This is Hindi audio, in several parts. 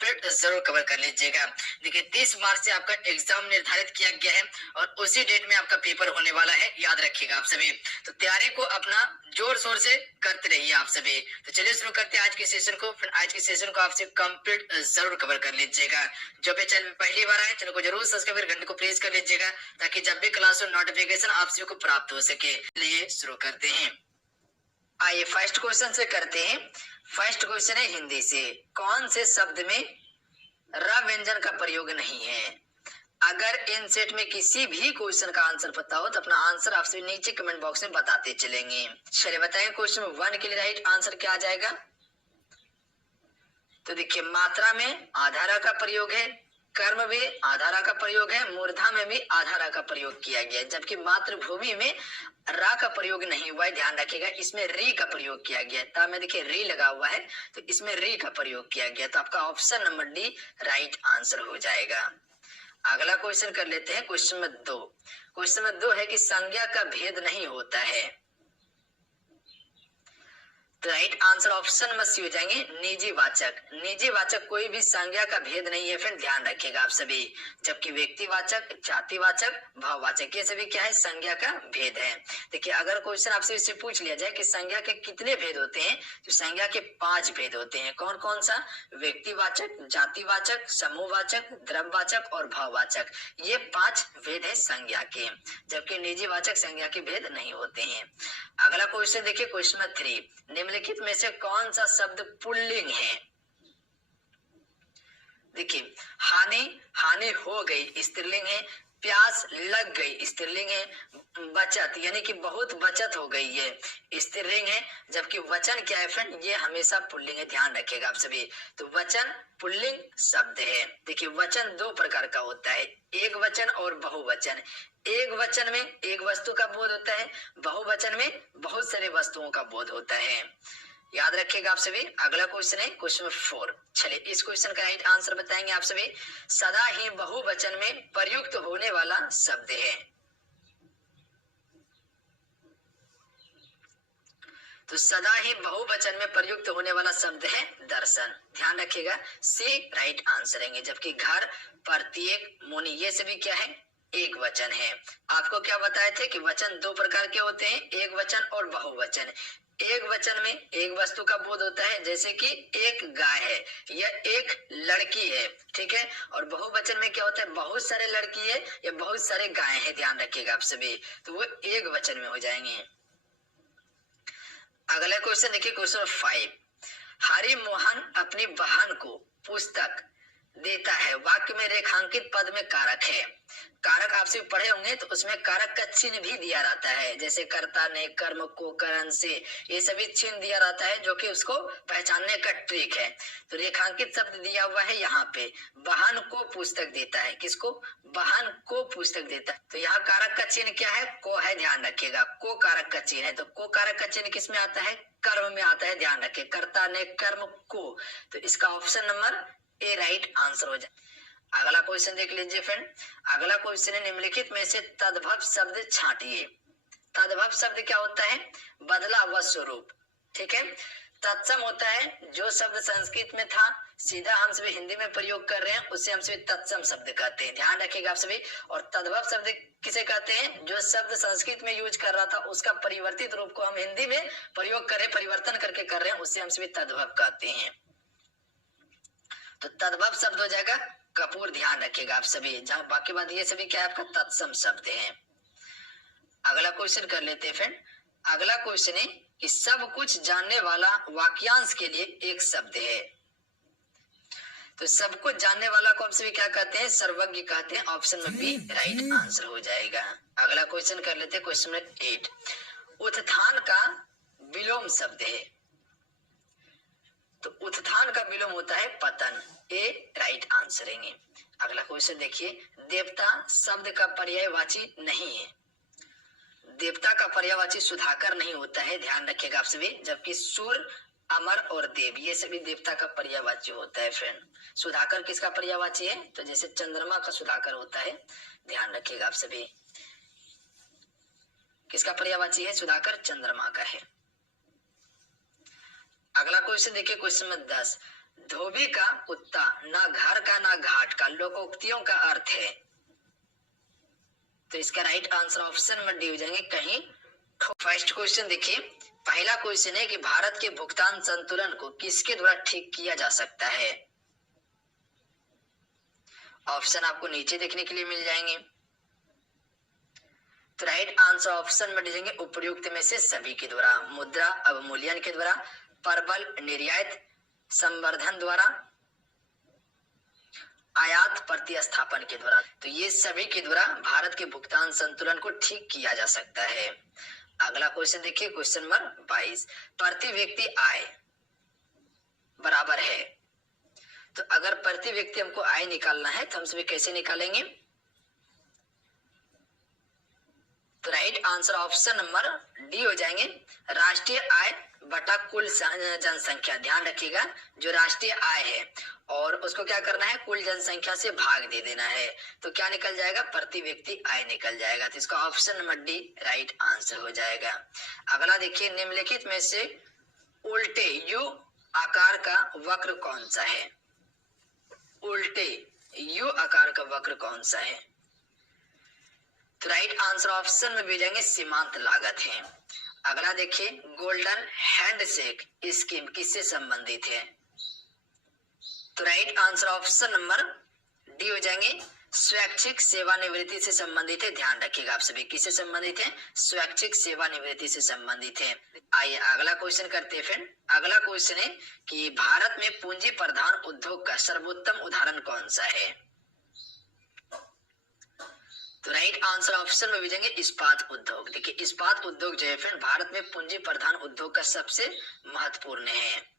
कंप्लीट जरूर कवर कर लीजिएगा। देखिए 30 मार्च से आपका एग्जाम निर्धारित किया गया है और उसी डेट में आपका पेपर होने वाला है, याद रखिएगा आप सभी। तो तैयारी को अपना जोर शोर से करते रहिए आप सभी। तो चलिए शुरू करते हैं आज के सेशन को। फिर आज के सेशन को आपसे कंप्लीट जरूर कवर कर लीजिएगा। जो भी चैनल पहली बार आए चैनल को जरूर सब्सक्राइब, घंटे को प्रेस कर लीजिएगा ताकि जब भी क्लास हो नोटिफिकेशन आप सभी को प्राप्त हो सके। चलिए शुरू करते हैं। आइए फर्स्ट क्वेश्चन से करते हैं। फर्स्ट क्वेश्चन है हिंदी से। कौन से शब्द में र व्यंजन का प्रयोग नहीं है? अगर इन सेट में किसी भी क्वेश्चन का आंसर पता हो तो अपना आंसर आपसे नीचे कमेंट बॉक्स में बताते चलेंगे। चलिए बताएं क्वेश्चन 1 के लिए राइट आंसर क्या आ जाएगा? तो देखिए मात्रा में आधारा का प्रयोग है, कर्म में आधारा का प्रयोग है, मूर्धा में भी आधारा का प्रयोग किया गया है, जबकि मातृभूमि में रा का प्रयोग नहीं हुआ है। ध्यान रखिएगा इसमें री का प्रयोग किया गया है। ता में देखिए री लगा हुआ है तो इसमें री का प्रयोग किया गया, तो आपका option number D right answer हो जाएगा। अगला क्वेश्चन कर लेते हैं क्वेश्चन नंबर 2। क्वेश्चन नंबर 2 है कि संज्ञा का भेद नहीं होता है। तो राइट आंसर ऑप्शन में सी हो जाएंगे निजी वाचक। निजी वाचक कोई भी संज्ञा का भेद नहीं है, फिर ध्यान रखिएगा आप सभी। जबकि व्यक्तिवाचक, जातिवाचक, भाववाचक ये सभी क्या है? संज्ञा का भेद है। देखिए अगर क्वेश्चन आपसे इससे पूछ लिया जाए कि संज्ञा के कितने भेद होते हैं, तो संज्ञा के 5 भेद होते हैं। कौन कौन सा? व्यक्तिवाचक, जातिवाचक, समूहवाचक, द्रव्यवाचक और भाववाचक। ये 5 भेद है संज्ञा के, जबकि निजीवाचक संज्ञा के भेद नहीं होते हैं। अगला क्वेश्चन देखिए क्वेश्चन नंबर 3। निम्नलिखित में से कौन सा शब्द पुल्लिंग है? देखिए हानि, हानि हो गई स्त्रीलिंग है। प्यास लग गई स्त्रीलिंग है। बचत यानी कि बहुत बचत हो गई है स्त्रीलिंग है, जबकि वचन क्या है फ्रेंड? ये हमेशा पुल्लिंग है, ध्यान रखिएगा आप सभी। तो वचन पुल्लिंग शब्द है। देखिए वचन 2 प्रकार का होता है, एक वचन और बहुवचन। एक वचन में एक वस्तु का बोध होता है, बहुवचन में बहुत सारे वस्तुओं का बोध होता है। याद रखिएगा आप सभी। अगला क्वेश्चन है क्वेश्चन नंबर 4। चलिए इस क्वेश्चन का राइट आंसर बताएंगे आप सभी। सदा ही बहुवचन में प्रयुक्त होने वाला शब्द है। तो सदा ही बहुवचन में प्रयुक्त होने वाला शब्द है दर्शन। ध्यान रखिएगा सी राइट आंसर है। जबकि घर, प्रत्येक, मुनि ये सभी क्या है? एक वचन है। आपको क्या बताए थे कि वचन 2 प्रकार के होते हैं, एक वचन और बहुवचन। एक वचन में एक वस्तु का बोध होता है, जैसे कि एक गाय है या एक लड़की है, ठीक है। और बहुवचन में क्या होता है? बहुत सारे लड़की है या बहुत सारे गाय है। ध्यान रखिएगा आप सभी। तो वो एक वचन में हो जाएंगे। अगला क्वेश्चन देखिए क्वेश्चन 5। हरि मोहन अपनी बहन को पुस्तक देता है, वाक्य में रेखांकित पद में कारक है। कारक आपसे पढ़े होंगे तो उसमें कारक का चिन्ह भी दिया रहता है, जैसे कर्ता ने, कर्म को, करण से, ये सभी चिन्ह दिया रहता है जो कि उसको पहचानने का ट्रिक है। तो रेखांकित शब्द दिया हुआ है यहाँ पे, बहन को पुस्तक देता है। किसको? बहन को पुस्तक देता है। तो यहाँ कारक का चिन्ह क्या है? को है, ध्यान रखिएगा। को कारक का चिन्ह है, तो को कारक का चिन्ह किस में आता है? कर्म में आता है। ध्यान रखिए कर्ता ने, कर्म को। तो इसका option number A right answer हो जाए। अगला क्वेश्चन देख लीजिए फ्रेंड। अगला क्वेश्चन है निम्नलिखित में से तद्भव शब्द छांटिए। तद्भव शब्द क्या होता है? बदला हुआ स्वरूप, ठीक है। तत्सम होता है जो शब्द संस्कृत में था, सीधा हम सभी हिंदी में प्रयोग कर रहे हैं, उसे हम सभी तत्सम शब्द कहते हैं। ध्यान रखिएगा आप सभी। और तद्भव शब्द किसे कहते हैं? जो शब्द संस्कृत में यूज कर रहा था उसका परिवर्तित रूप को हम हिंदी में प्रयोग कर रहे, परिवर्तन करके कर रहे हैं, उससे हम सभी तद्भव कहते हैं। तो तद्भव शब्द हो जाएगा कपूर। ध्यान रखिएगा आप सभी। जहां बाकी बात ये सभी क्या है? आपका तत्सम शब्द है। अगला क्वेश्चन कर लेते हैं फ्रेंड। अगला क्वेश्चन है कि सब कुछ जानने वाला वाक्यांश के लिए एक शब्द है। तो सब कुछ जानने वाला को हम सभी क्या कहते हैं? सर्वज्ञ कहते हैं। ऑप्शन में बी राइट आंसर हो जाएगा। अगला क्वेश्चन कर लेते हैं क्वेश्चन नंबर 8। उत्थान का विलोम शब्द है। तो उत्थान का विलोम होता है पतन। ए राइट आंसर है। अगला क्वेश्चन देखिए। देवता शब्द का पर्यायवाची नहीं है। देवता का पर्यायवाची सुधाकर नहीं होता है, ध्यान रखिएगा आप सभी। जबकि सूर, अमर और देव ये सभी देवता का पर्यायवाची होता है फ्रेंड। सुधाकर किसका पर्यायवाची है? तो जैसे चंद्रमा का सुधाकर होता है, ध्यान रखिएगा आप सभी। किसका पर्यायवाची है? सुधाकर चंद्रमा का है। अगला क्वेश्चन देखिए क्वेश्चन नंबर 10। धोबी का कुत्ता, ना घर का ना घाट का, लोकोक्तियों का अर्थ है। तो इसका राइट आंसर ऑप्शन में डी हो जाएंगे कहीं। फर्स्ट क्वेश्चन देखिए, पहला क्वेश्चन है कि भारत के भुगतान संतुलन को किसके द्वारा ठीक किया जा सकता है। ऑप्शन आपको नीचे देखने के लिए मिल जाएंगे। तो राइट आंसर ऑप्शन में दीजिएंगे उपयुक्त में से सभी के द्वारा, मुद्रा अवमूल्यन के द्वारा, प्रबल निर्यात संवर्धन द्वारा, आयात प्रतिस्थापन के द्वारा। तो ये सभी के द्वारा भारत के भुगतान संतुलन को ठीक किया जा सकता है। अगला क्वेश्चन देखिए, क्वेश्चन नंबर 22, प्रति व्यक्ति आय बराबर है। तो अगर प्रति व्यक्ति हमको आय निकालना है तो हम सभी कैसे निकालेंगे। तो right answer option number D हो जाएंगे, राष्ट्रीय आय बटा कुल जनसंख्या। ध्यान रखिएगा, जो राष्ट्रीय आय है और उसको क्या करना है, कुल जनसंख्या से भाग दे देना है। तो क्या निकल जाएगा, प्रति व्यक्ति आय निकल जाएगा। तो इसका option number D right answer हो जाएगा। अगला देखिए, निम्नलिखित में से उल्टे यू आकार का वक्र कौन सा है। उल्टे यू आकार का वक्र कौन सा है। तो राइट आंसर ऑप्शन में भी जाएंगे सीमांत लागत है। अगला देखिए, गोल्डन हैंडशेक स्कीम किससे संबंधित है। तो right answer option number D हो जाएंगे, स्वैच्छिक सेवानिवृत्ति से संबंधित है। ध्यान रखिएगा आप सभी, किससे संबंधित है, स्वैच्छिक सेवानिवृत्ति से संबंधित है। आइए अगला क्वेश्चन करते हैं। फिर अगला क्वेश्चन है कि भारत में पूंजी प्रधान उद्योग का सर्वोत्तम उदाहरण कौन सा है। तो राइट आंसर ऑप्शन में भेजेंगे इस्पात उद्योग। देखिए इस्पात उद्योग जो है फ्रेंड भारत में पूंजी प्रधान उद्योग का सबसे महत्वपूर्ण है।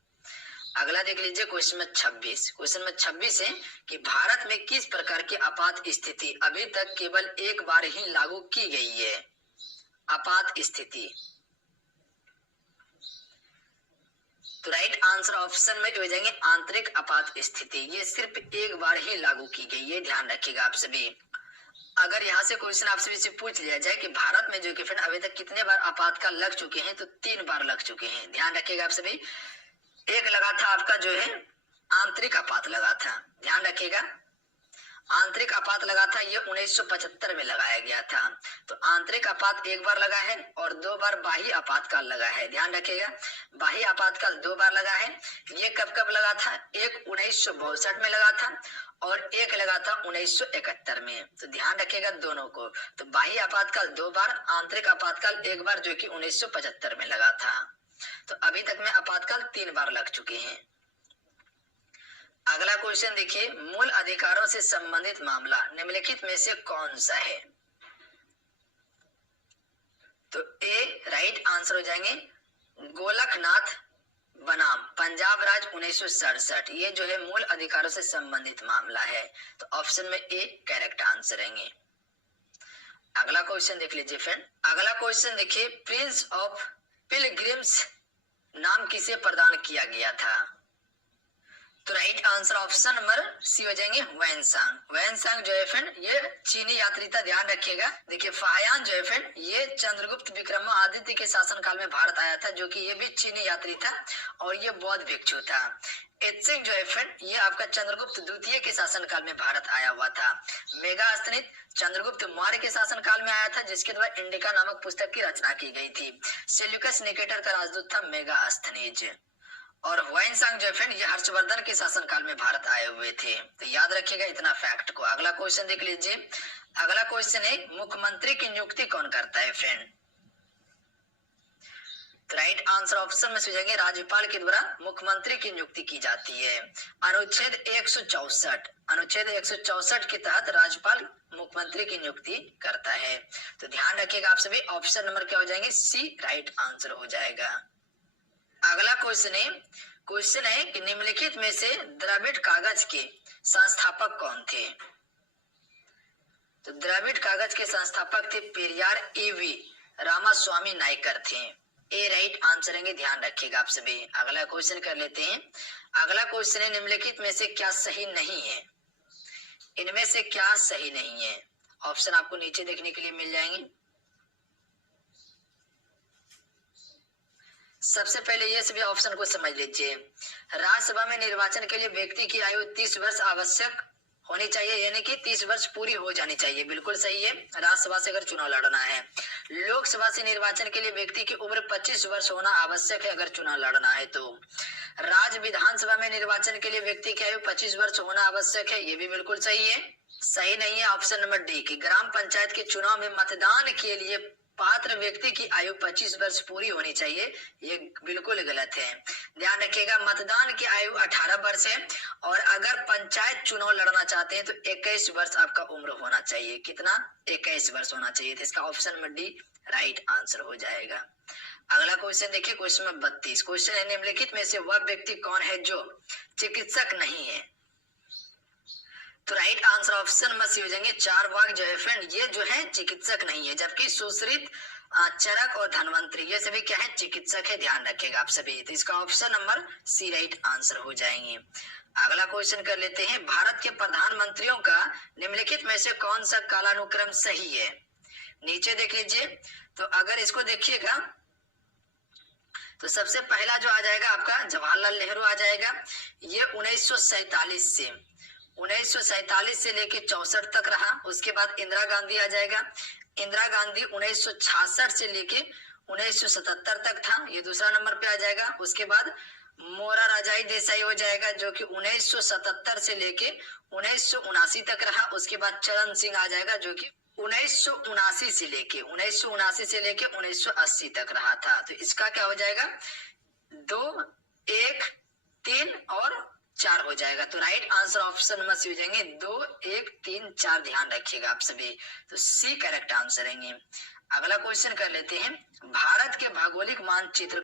अगला देख लीजिए, क्वेश्चन में 26। क्वेश्चन में 26 है कि भारत में किस प्रकार की आपात स्थिति अभी तक केवल एक बार ही लागू की गई है। आपात स्थिति। तो राइट आंसर ऑप्शन में हो जाएंगे आंतरिक आपात स्थिति। ये सिर्फ एक बार ही लागू की गई है, ध्यान रखिएगा आप सभी। अगर यहाँ से क्वेश्चन आपसे से पूछ लिया जाए कि भारत में जो कि फ्रेंड अभी तक कितने बार आपातकाल लग चुके हैं, तो 3 बार लग चुके हैं। ध्यान रखिएगा आप सभी। एक लगा था आपका जो है आंतरिक आपात लगा था, ध्यान रखिएगा। आंतरिक आपात लगा था, ये 1975 में लगाया गया था। तो आंतरिक आपात एक बार लगा है और 2 बार बाह्य आपातकाल लगा है। ध्यान रखिएगा, बाह्य आपातकाल 2 बार लगा है। ये कब कब लगा था, एक 1962 में लगा था और एक लगा था 1971 में। तो ध्यान रखिएगा दोनों को। तो बाह्य आपातकाल 2 बार, आंतरिक आपातकाल 1 बार जो कि 1975 में लगा था। तो अभी तक में आपातकाल 3 बार लग चुके हैं। अगला क्वेश्चन देखिए, मूल अधिकारों से संबंधित मामला निम्नलिखित में से कौन सा है। तो ए राइट आंसर हो जाएंगे गोलकनाथ बनाम पंजाब राज्य 1967। ये जो है मूल अधिकारों से संबंधित मामला है। तो ऑप्शन में ए करेक्ट आंसर रहेंगे। अगला क्वेश्चन देख लीजिए फ्रेंड। अगला क्वेश्चन देखिए, प्रिंस ऑफ पिलग्रिम्स नाम किसे प्रदान किया गया था। तो right answer option number C हो जाएंगे वैनसांग। वैनसांग जो है फ्रेंड ये चीनी यात्री था, ध्यान रखिएगा। देखिए फायान जो है फ्रेंड ये चंद्रगुप्त विक्रमादित्य के शासनकाल में भारत आया था, जो कि ये भी चीनी यात्री था और ये बौद्ध भिक्षु था। एत्सिंग जो है फ्रेंड ये आपका चंद्रगुप्त द्वितीय के शासनकाल में भारत आया हुआ था। मेगास्थनीज चंद्रगुप्त मौर्य के शासनकाल में आया था, जिसके द्वारा इंडिका नामक पुस्तक की रचना की गई थी। सेल्यूकस निकेटर का राजदूत था मेगास्थनीज। और वैनसांग जो है फ्रेंड ये हर्षवर्धन के शासनकाल में भारत आए हुए थे। तो याद रखिएगा इतना फैक्ट को। अगला क्वेश्चन देख लीजिए। अगला क्वेश्चन है मुख्यमंत्री की नियुक्ति कौन करता है फ्रेंड। तो राइट आंसर ऑप्शन में जाएंगे राज्यपाल के द्वारा मुख्यमंत्री की नियुक्ति की जाती है। अनुच्छेद 164 के तहत राज्यपाल मुख्यमंत्री की नियुक्ति करता है। तो ध्यान रखिएगा आप सभी, ऑप्शन नंबर क्या हो जाएंगे सी राइट आंसर हो जाएगा। अगला क्वेश्चन है कि निम्नलिखित में से द्रविड़ कागज के संस्थापक कौन थे। तो द्रविड़ कागज के संस्थापक थे पेरियार ए.वी. रामास्वामी नायकर थे। ए राइट आंसर रहेंगे, ध्यान रखिएगा आप सभी। अगला क्वेश्चन कर लेते हैं। अगला क्वेश्चन है निम्नलिखित में से क्या सही नहीं है। इनमें से क्या सही नहीं है। ऑप्शन आपको नीचे देखने के लिए मिल जाएंगे। सबसे पहले ये सभी ऑप्शन को समझ लीजिए। राज्यसभा में निर्वाचन के लिए व्यक्ति की आयु 30 वर्ष आवश्यक होनी चाहिए, यानी कि 30 वर्ष पूरी हो जानी चाहिए। बिल्कुल सही है, राज्यसभा से अगर चुनाव लड़ना है। लोकसभा से निर्वाचन के लिए व्यक्ति की उम्र 25 वर्ष होना आवश्यक है, अगर चुनाव लड़ना है तो। राज्य विधानसभा में निर्वाचन के लिए व्यक्ति की आयु 25 वर्ष होना आवश्यक है, ये भी बिल्कुल सही है। सही नहीं है ऑप्शन नंबर डी की ग्राम पंचायत के चुनाव में मतदान के लिए पात्र व्यक्ति की आयु 25 वर्ष पूरी होनी चाहिए, ये बिल्कुल गलत है। ध्यान रखिएगा, मतदान की आयु 18 वर्ष है और अगर पंचायत चुनाव लड़ना चाहते हैं तो 21 वर्ष आपका उम्र होना चाहिए। कितना? 21 वर्ष होना चाहिए। तो इसका option number D right answer हो जाएगा। अगला क्वेश्चन देखिए, क्वेश्चन नंबर 32। क्वेश्चन है निम्नलिखित में से वह व्यक्ति कौन है जो चिकित्सक नहीं है? तो राइट आंसर ऑप्शन में सी हो जाएंगे। चारवाक जो है फ्रेंड, ये जो है चिकित्सक नहीं है, जबकि सुश्रित, चरक और धनवंतरी ये सभी क्या है? चिकित्सक है। ध्यान रखिएगा आप सभी। तो इसका option number C right answer हो जाएंगे। अगला क्वेश्चन कर लेते हैं, भारत के प्रधानमंत्रियों का निम्नलिखित में से कौन सा कालानुक्रम सही है? नीचे देख लीजिए। तो अगर इसको देखिएगा तो सबसे पहला जो आ जाएगा आपका जवाहरलाल नेहरू आ जाएगा। ये 1947 से लेके 64 तक रहा। उसके बाद इंदिरा गांधी आ जाएगा। इंदिरा गांधी 1966 से लेके 1977 तक था, ये दूसरा नंबर पे आ जाएगा। उसके बाद मोरारजी देसाई हो जाएगा जो कि 1977 से लेके 1979 तक रहा। उसके बाद चरण सिंह आ जाएगा जो कि 1979 से लेके 1980 तक रहा था। तो इसका क्या हो जाएगा? 2, 1, 3 और 4 हो जाएगा। तो राइट आंसर ऑप्शन में सी हो जाएंगे 2, 1, 3, 4। ध्यान रखिएगा आप सभी। तो सी करेक्ट आंसर रहेंगे। अगला क्वेश्चन कर लेते हैं, भारत के भौगोलिक मानचित्र